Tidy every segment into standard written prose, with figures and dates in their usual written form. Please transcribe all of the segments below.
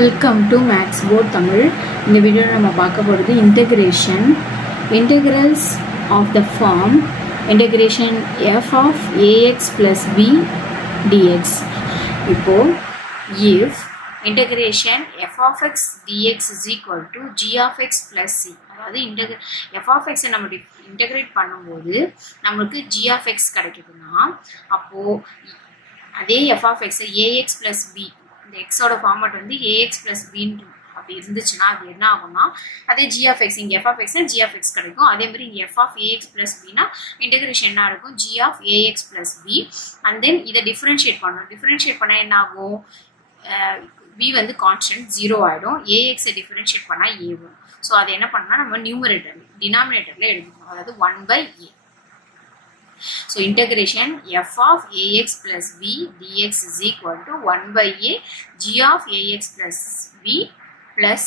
Welcome to Max Board Tamil. In the video நம்ம பார்க்க போறது integration integrals of the form integration f of ax plus b dx. இப்போ if integration f of x dx is equal to g of x plus c, அதாவது f of x நம்ம integrate பண்ணும்போது நமக்கு g of x கிடைக்குதுன்னா அப்போ அதே f of x ax plus b இந்த x ஓட ஃபார்மட் வந்து ax plus b அப்படி இருந்துச்சுன்னா அது என்ன ஆகும்னா அதே g of x இங்க f of x g of x கிடைக்கும். அதே மாதிரி இங்க f of ax plus b னா இன்டகிரேஷன் என்ன இருக்கும் g of ax plus b and then இதை டிஃபரன்ஷியேட் பண்ணணும். டிஃபரன்ஷியேட் பண்ணா என்ன ஆகும், b வந்து கான்ஸ்டன்ட் 0 ஆயிடும், ax டிஃபரன்ஷியேட் பண்ணா a வரும். ஸோ அது என்ன பண்ணா நம்ம நியூமரேட்டர் டினாமினேட்டர்ல எடுத்துக்கணும், அதாவது 1/a. So integration f of ax plus b dx is equal to 1/a g of ax plus b plus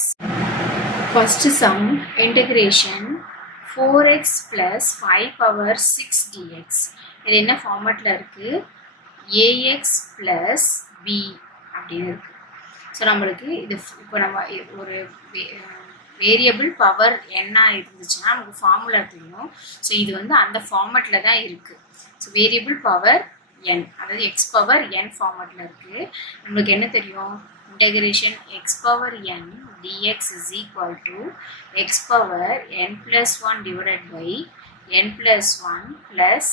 first sum integration 4x plus 5 power 6 dx. இது என்ன ஃபார்மட்ல இருக்கு, ax plus b அப்படின்னு இருக்கு. ஸோ நம்மளுக்கு இது இப்போ நம்ம ஒரு வேரியபிள் பவர் என்ன இருந்துச்சுன்னா நமக்கு ஃபார்முலா தெரியும். ஸோ இது வந்து அந்த ஃபார்மட்ல தான் இருக்கு. ஸோ வேரியபிள் பவர் n, அதாவது எக்ஸ் பவர் n ஃபார்மட்ல இருக்கு. நம்மளுக்கு என்ன தெரியும், integration X power n dx is equal to x power n plus 1 divided by n plus 1 plus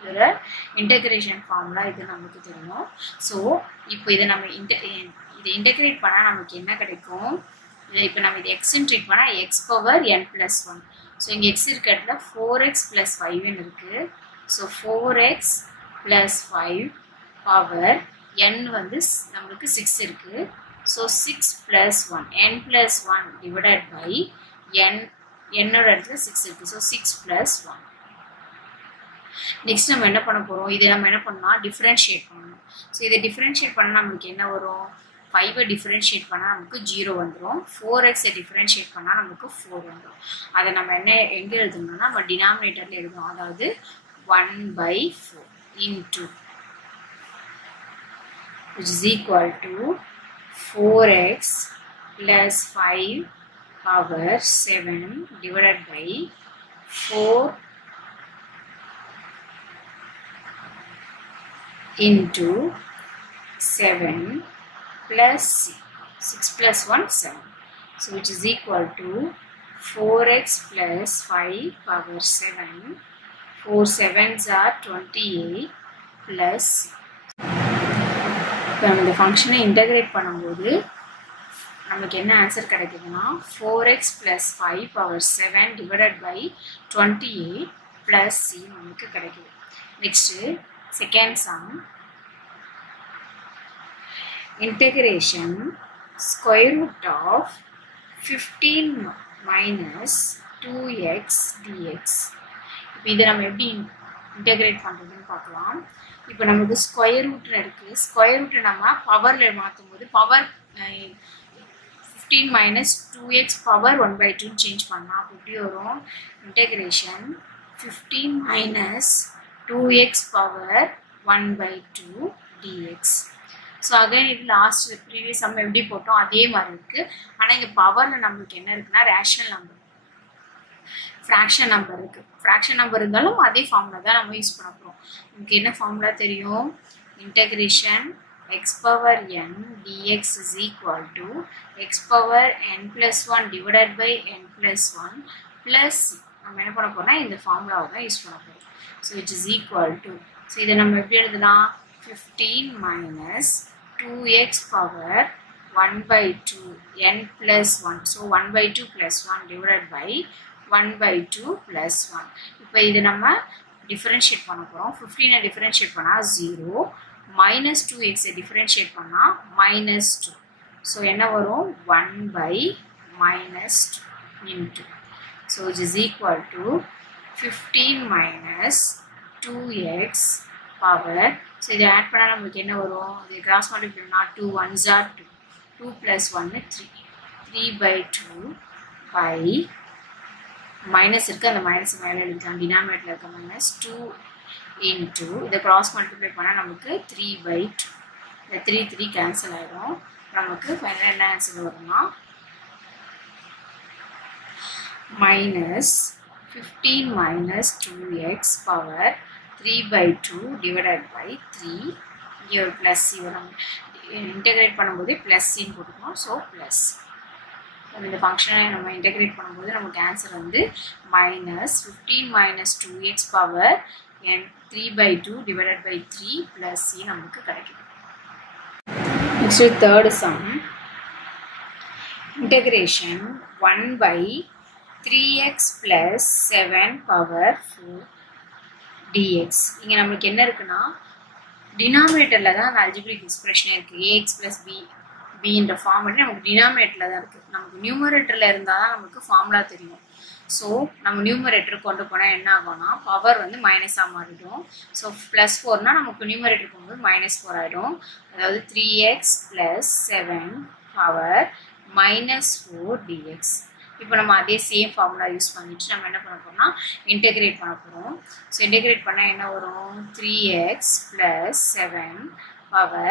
இதோட இன்டகிரேஷன் ஃபார்முலா இது நமக்கு தெரியும். ஸோ இப்போ இதை நம்ம இதை இன்டகிரேட் பண்ணால் நமக்கு என்ன கிடைக்கும், இப்போ நம்ம இது எக்ஸ்ன்னு ட்ரீட் பண்ணால் X power n plus 1. So இங்கே எக்ஸ் இருக்க இடத்துல 4x plus 5 இருக்குது. So 4x plus 5 power n வந்து நம்மளுக்கு 6 இருக்குது. So 6 plus 1 n plus 1 divided by என்னோட இடத்துல 6 இருக்குது. So 6 plus 1. நெக்ஸ்ட் நம்ம என்ன பண்ண போகிறோம், இதை நம்ம என்ன பண்ணலாம், டிஃப்ரென்ஷியேட் பண்ணணும். ஸோ இதை டிஃப்ரென்ஷியேட் பண்ணால் நம்மளுக்கு என்ன வரும், 5 டிஃபரன்ஷியேட் பண்ணால் நமக்கு 0 வந்துடும். 4x டிஃபரன்ஷியேட் பண்ணால் நமக்கு 4 வந்துடும். அதை நம்ம எங்கே எழுதணும்னா நம்ம டினாமினேட்டரில் எழுதணும், அதாவது 1/4 into which is equal to 4x plus 5 power 7 divided by 4 into 7 plus 6 plus 1 7. So which is equal to 4x plus 5 power 7. 4 7s are 28 plus. இப்போ நம்ம இந்த ஃபங்க்ஷனை இன்டகிரேட் பண்ணும்போது நமக்கு என்ன ஆன்சர் கிடைக்குதுன்னா 4x plus 5 power 7 divided by 28 plus c நமக்கு கிடைக்குது. Next second sum, integration square root of 15 minus 2x dx. இப்போ இதை நம்ம எப்படி இன்டெகிரேட் பண்ணுறதுன்னு பார்க்கலாம். இப்போ நமக்கு ஸ்கொயர் ரூட்ல இருக்குது. ஸ்கொயர் ரூட்டை நம்ம பவரில் மாற்றும் போது power 15 minus 2x power 1/2 change பண்ணலாம். அப்போ எப்படி வரும், integration 15 minus 2x power 1/2 dx. So again இது லாஸ்ட் ப்ரீவியஸ் நம்ம எப்படி போட்டோம் அதே மாதிரி இருக்குது. ஆனால் இங்கே பவரில் நம்மளுக்கு என்ன இருக்குன்னா ரேஷனல் நம்பர், ஃப்ராக்ஷன் நம்பர் இருக்குது. ஃப்ராக்ஷன் நம்பர் இருந்தாலும் அதே ஃபார்முலா தான் நம்ம யூஸ் பண்ண போகிறோம். நமக்கு என்ன ஃபார்முலா தெரியும், integration X power n dx is equal to x power n plus 1 divided by n plus 1 plus நம்ம என்ன பண்ண போகிறோம்னா இந்த ஃபார்முலாவை தான் யூஸ் பண்ண போகிறோம். So which is equal to, so இதை நம்ம எப்படி எழுதலாம், 15 minus 2x power 1/2 n plus 1. So 1/2 plus 1 divided by 1/2 plus 1. இப்போ இது நம்ம டிஃபரன்ஷியேட் பண்ண போகிறோம். 15 டிஃபரன்ஷியேட் பண்ணால் 0, minus 2x டிஃபரன்ஷியேட் பண்ணால் -2. ஸோ என்ன வரும், 1/-2 into. So which is equal to 15 minus 2x power. So இதை ஆட் பண்ணால் நம்மளுக்கு என்ன வரும், இது கிராஸ் மல்டிப்ளை பண்ணால் 2 1s are 2, 2 plus 1 3, 3/2 by minus இருக்குது, அந்த மைனஸ் மேலே எழுதிக்கலாம், டினாமினேட்டரில் இருக்க -2 into இதை கிராஸ் மல்டிப்ளை பண்ணால் நமக்கு 3/2. இந்த 3 3 கேன்சல் ஆகிடும். நமக்கு ஃபைனலாக என்ன ஆன்சர் வரும்னா minus 15 minus 2x power 3/2 divided by 3. இங்கே ஒரு ப்ளஸ் வரும், இன்டெகிரேட் பண்ணும்போது ப்ளஸ் சின்னு போட்டுக்கணும். ஸோ ப்ளஸ் இந்த ஃபங்க்ஷனை நம்ம இன்டெகிரேட் பண்ணும்போது நமக்கு ஆன்சர் வந்து minus 15 minus 2x power 3/2 divided by 3 plus c நமக்கு கிடைக்கும். Next third sum. Integration 1/3x plus 7 power 4 dx. இங்க நமக்கு என்ன இருக்குன்னா டினாமினேட்டர்ல தான் அந்த அல்ஜிப்ரிக் எக்ஸ்பிரஷன் இருக்கு. ax plus b என்ற ஃபார்மேட் நமக்கு டினாமினேட்டர்ல தான் இருக்கு. நமக்கு நியூமரேட்டர்ல இருந்தால் தான் நமக்கு ஃபார்முலா தெரியும். ஸோ நம்ம நியூமரேட்டர் கொண்டு போனால் என்ன ஆகும்னா பவர் வந்து மைனஸாக மாறிடும். ஸோ +4னா நமக்கு நியூமரேட்டர் போகும்போது -4 ஆகிடும். அதாவது 3x plus 7 power -4 dx. இப்போ நம்ம அதே சேம் ஃபார்முலா யூஸ் பண்ணிட்டு நம்ம என்ன பண்ண போறோம்னா இன்டெகிரேட் பண்ண போகிறோம். ஸோ இன்டெகிரேட் பண்ணால் என்ன வரும் 3x plus 7 power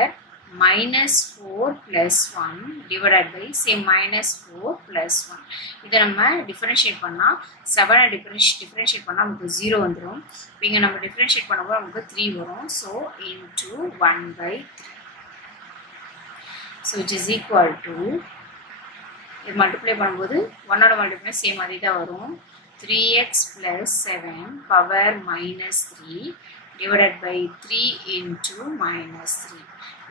-4 plus 1 divided by same -4 plus 1. இதை நம்ம டிஃபரன்ஷியேட் பண்ணால் 7 டிஃபரன்ஷியேட் பண்ணால் நமக்கு 0 வந்துடும். இங்கே நம்ம டிஃபரன்ஷியேட் பண்ணும்போது நமக்கு 3 வரும். So into 1/3. So which is equal to இது மல்டிப்ளை பண்ணும்போது 1ஓட மல்டிப்ளை சேம் அதே தான் வரும். 3x plus 7 power -3 divided by 3 into -3.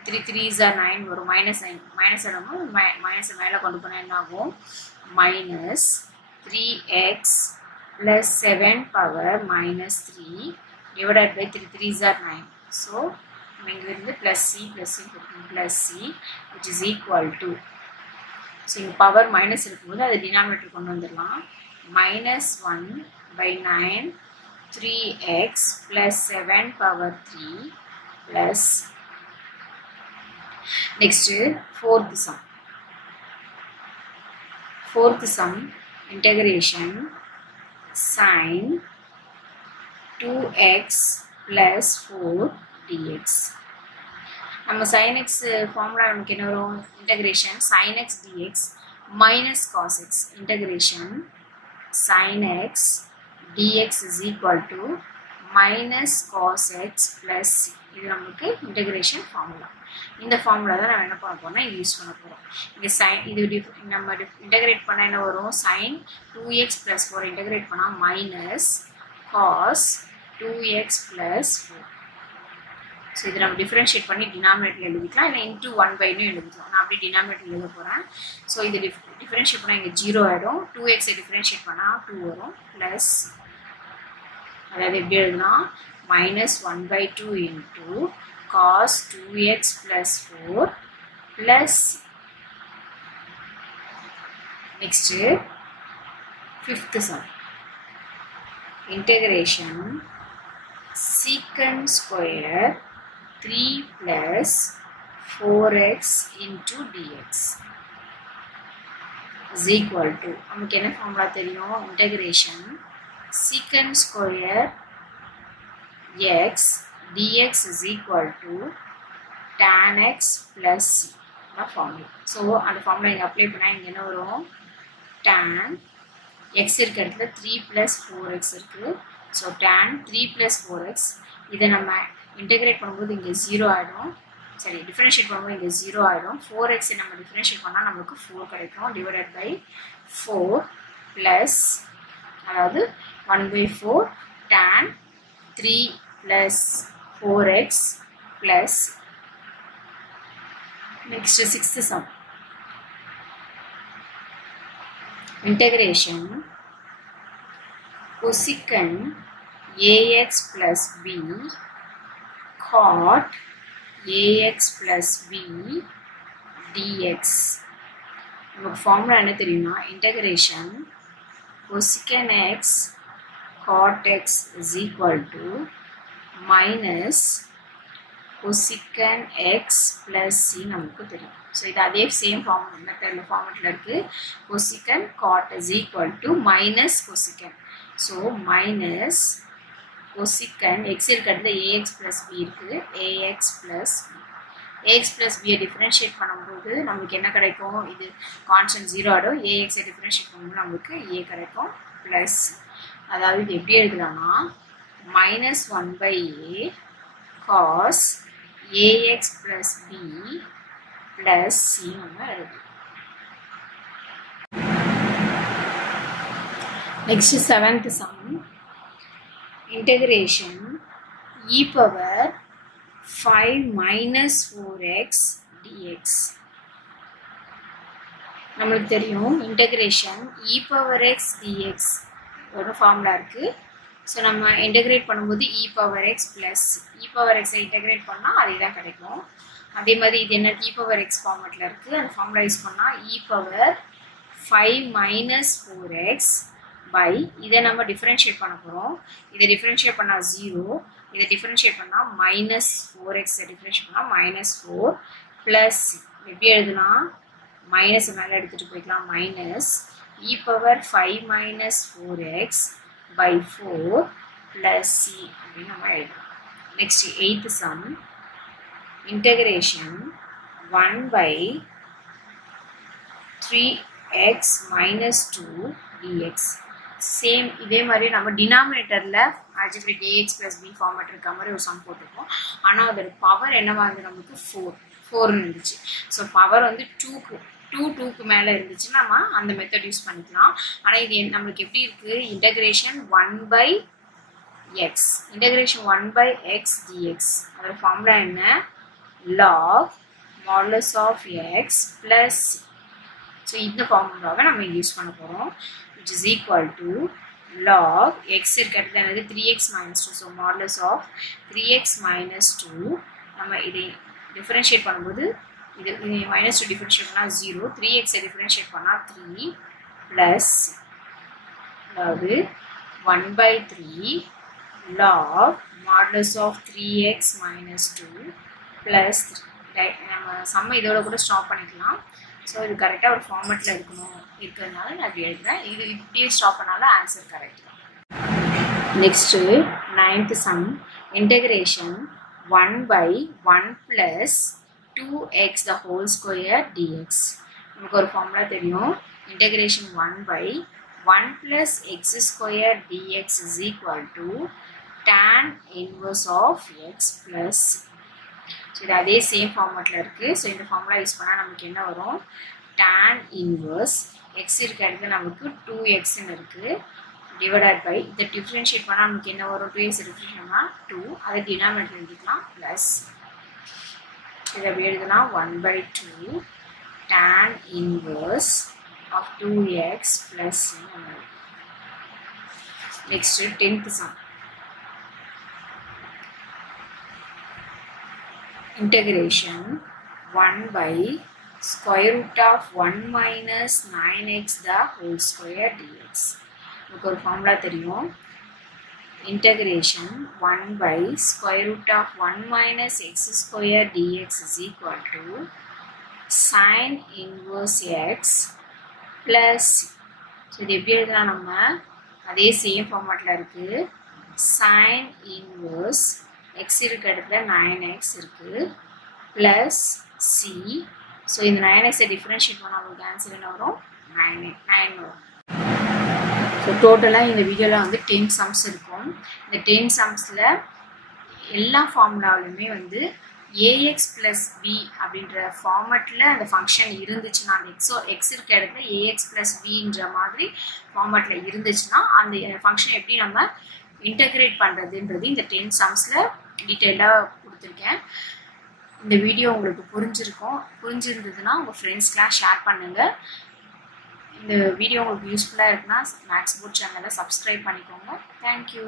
3 3s are 9 வரும். -9 மைனஸ் ஆகும். மைனஸ் மேலே கொண்டு போனால் என்ன ஆகும் -3x plus 7 power -3 divided by 3 3s are 9. So நம்ம இங்கிருந்து +c கொடுக்கணும். +c which is equal to. So இங்கே பவர் மைனஸ் இருக்கும்போது அதை டினாமினேட்டர் கொண்டு வந்துடலாம். -1/9 3x plus 7 power 3 plus next fourth sum integration sin 2x plus 4 dx. நம்ம sin x ஃபார்முலா நமக்கு என்ன வரும் integration sin x dx minus cos x integration sin x dx is equal to minus cos x plus c. இது நமக்கு integration formula. இந்த formula தான் நம்ம என்ன பண்ண போறோம்னா இது யூஸ் பண்ண போறோம். இங்க sin இது நம்ம இன்டகிரேட் பண்ணா என்ன வரும் sin 2x plus 4 இன்டகிரேட் பண்ணா minus cos 2x plus 4. So இது நம்ம டிஃபரன்ஷியேட் பண்ணி டினாமினேட்டர் எழுதிக்கலாம், இல்லை into 1/ன்னு எழுதிக்கலாம். நான் அப்படி டினாமினேட்டர் எழுத போகிறேன். ஸோ இது டிஃபரன்ஷியேட் பண்ணால் இங்கே 0 ஆகிடும். 2x டிஃபரன்ஷியேட் பண்ணால் 2 வரும் ப்ளஸ், அதாவது எப்படி எழுதுனா -1/2 into cos 2x plus 4 plus next fifth sum integration secant square 3 plus 4x into dx is equal to நமக்கு என்ன ஃபார்முலா தெரியும் integration secant square x dx is equal to tan x plus c formula. So அந்த formula இங்கே apply பண்ணால் இங்கே என்ன வரும் tan x இருக்க இடத்துல 3 plus 4x இருக்குது. ஸோ tan 3 plus 4x இதை நம்ம இன்டெகிரேட் பண்ணும்போது இங்கே 0 ஆகிடும். சரி டிஃபரன்ஷியேட் பண்ணும்போது இங்கே 0 ஆகிடும். 4x நம்ம டிஃபரன்ஷியேட் பண்ணால் நமக்கு 4 கிடைக்கும் டிவைடட் பை 4 ப்ளஸ், அதாவது 1/4 tan 3 plus 4x plus next sixth sum integration cosecant ax plus b cot ax plus b dx. நமக்கு ஃபார்முலா என்ன தெரியுமா integration cosecant x cot x is equal to minus cosecant x plus c நமக்கு தெரியும். So இது அதே same ஃபார்மெட்டில் இருக்குது. cosecant cot is equal to minus cosecant. So minus cosecant x இருக்கிறது ax plus b இருக்குது. ax plus b ax plus b differentiate பண்ணும்போது நமக்கு என்ன கிடைக்கும் இது கான்ஸ்டன்ட் 0 ஆடும் ax டிஃபரன்ஷியேட் பண்ணும்போது நமக்கு a கிடைக்கும் ப்ளஸ் அதாவது இது எப்படி எழுதலாம்னா -1/a cos ax plus b plus c நம்ம எழுதலாம். Next 7th sum integration e power 5 minus 4x dx. நம்மளுக்கு தெரியும் integration e power x dx ஒரு ஃபார்முலா இருக்கு. ஸோ நம்ம இன்டெகிரேட் பண்ணும்போது e power x plus e power x integrate பண்ணால் அதே தான் கிடைக்கும். அதே மாதிரி இது என்ன e power x ஃபார்மேட்டில் இருக்குது. அந்த ஃபார்முலா யூஸ் பண்ணால் e power 5 minus 4x by இதை நம்ம டிஃபரன்ஷியேட் பண்ண போகிறோம். இதை டிஃபரன்ஷியேட் பண்ணால் 0, இதை டிஃபரன்ஷியேட் பண்ணால் -4x டிஃபரன்ஷியேட் பண்ணால் -4 ப்ளஸ் எப்படி எழுதுனா மைனஸ் மேலே எடுத்துகிட்டு போய்க்கலாம் minus e power 5 minus 4x by 4 plus c அப்படின்னு நம்ம எழுதலாம். Next 8th sum integration 1 by 3x minus 2 dx. Same இதே மாதிரி நம்ம டினாமினேட்டரில் algebraic ax plus b format இருக்க மாதிரி ஒரு சம் போட்டிருக்கோம். ஆனால் அதோட பவர் என்னவா இருந்து நமக்கு 4 இருந்துச்சு. ஸோ பவர் வந்து 2க்கு மேலே இருந்துச்சுன்னா நம்ம அந்த மெத்தட் யூஸ் பண்ணிக்கலாம். ஆனால் இது நம்மளுக்கு எப்படி இருக்குது integration 1/x integration 1/x dx அதோட ஃபார்முலா என்ன log modulus of x plus c. So இந்த ஃபார்முலாவை நம்ம யூஸ் பண்ண போகிறோம். which is equal to log x இருக்கிறது என்னது 3x minus 2. So modulus of 3x minus 2 நம்ம இதை டிஃபரன்ஷியேட் பண்ணும்போது இது -2 டிஃபரன்ஷியேட் பண்ணால் 0, 3x டிஃபரன்ஷியேட் பண்ணால் 3 ப்ளஸ் அதாவது 1/3 log modulus of 3x minus 2 plus நம்ம சம்ம இதோட கூட ஸ்டாப் பண்ணிக்கலாம். ஸோ இது கரெக்டாக ஒரு ஃபார்மேட்டில் இருக்கிறதுனால நான் அப்படி எழுதுறேன். இது இப்படியே ஸ்டாப் பண்ணாலும் ஆன்சர் கரெக்ட் தான். Next 9th sum integration 1/1 plus 2x the whole square dx. நமக்கு ஒரு ஃபார்முலா தெரியும் integration 1/1 plus x square dx is equal to tan inverse of x plus c. So இது அதே சேம் ஃபார்மேட்டில் இருக்குது. ஸோ இந்த ஃபார்முலா யூஸ் பண்ணால் நமக்கு என்ன வரும் tan inverse x இருக்கிறது நமக்கு 2xன்னு இருக்குது டிவைடட் பை இதை டிஃப்ரென்ஷியேட் பண்ணால் நமக்கு என்ன வரும் 2x டிஃப்ரென்ஷியேட் பண்ணால் 2 அதை டினாமினேட்டர் எழுதிக்கலாம் ப்ளஸ் இதை எப்படி எழுதுனா 1/2 tan inverse of 2x plus c. Next 10th sum integration 1/square root of 1 minus 9x the whole square dx. நமக்கு ஒரு ஃபார்முலா தெரியும் integration 1/square root of 1 minus x square dx is equal to sin inverse x plus so இது எப்படி எழுதலாம் நம்ம அதே same ஃபார்மேட்டில் இருக்குது sin inverse x இருக்க இடத்துல 9x இருக்குது ப்ளஸ் c. ஸோ இந்த 9x டிஃபரன்ஷியேட் பண்ணால் உங்களுக்கு ஆன்சர் என்ன வரும் 9 வரும். ஸோ டோட்டலாக இந்த வீடியோவில் வந்து 10 சம்ஸ் இருக்கும். இந்த 10 சம்ஸில் எல்லா ஃபார்முலாவிலுமே வந்து ax plus b அப்படின்ற ஃபார்மேட்டில் அந்த ஃபங்க்ஷன் இருந்துச்சுன்னா அந்த எக்ஸ் இருக்க இடத்துல ax plus bன்ற மாதிரி ஃபார்மேட்டில் இருந்துச்சுன்னா அந்த ஃபங்க்ஷன் எப்படி நம்ம இன்டகிரேட் பண்ணுறதுன்றது இந்த 10 சம்ஸில் டீட்டெயிலாக கொடுத்துருக்கேன். இந்த வீடியோ உங்களுக்கு புரிஞ்சிருந்ததுன்னா உங்கள் ஃப்ரெண்ட்ஸ்க்கெலாம் ஷேர் பண்ணுங்கள். இந்த வீடியோ உங்களுக்கு யூஸ்ஃபுல்லாக இருக்குன்னா மேக்ஸ் போர்ட் சேனலை சப்ஸ்கிரைப் பண்ணிக்கோங்க. தேங்க்யூ.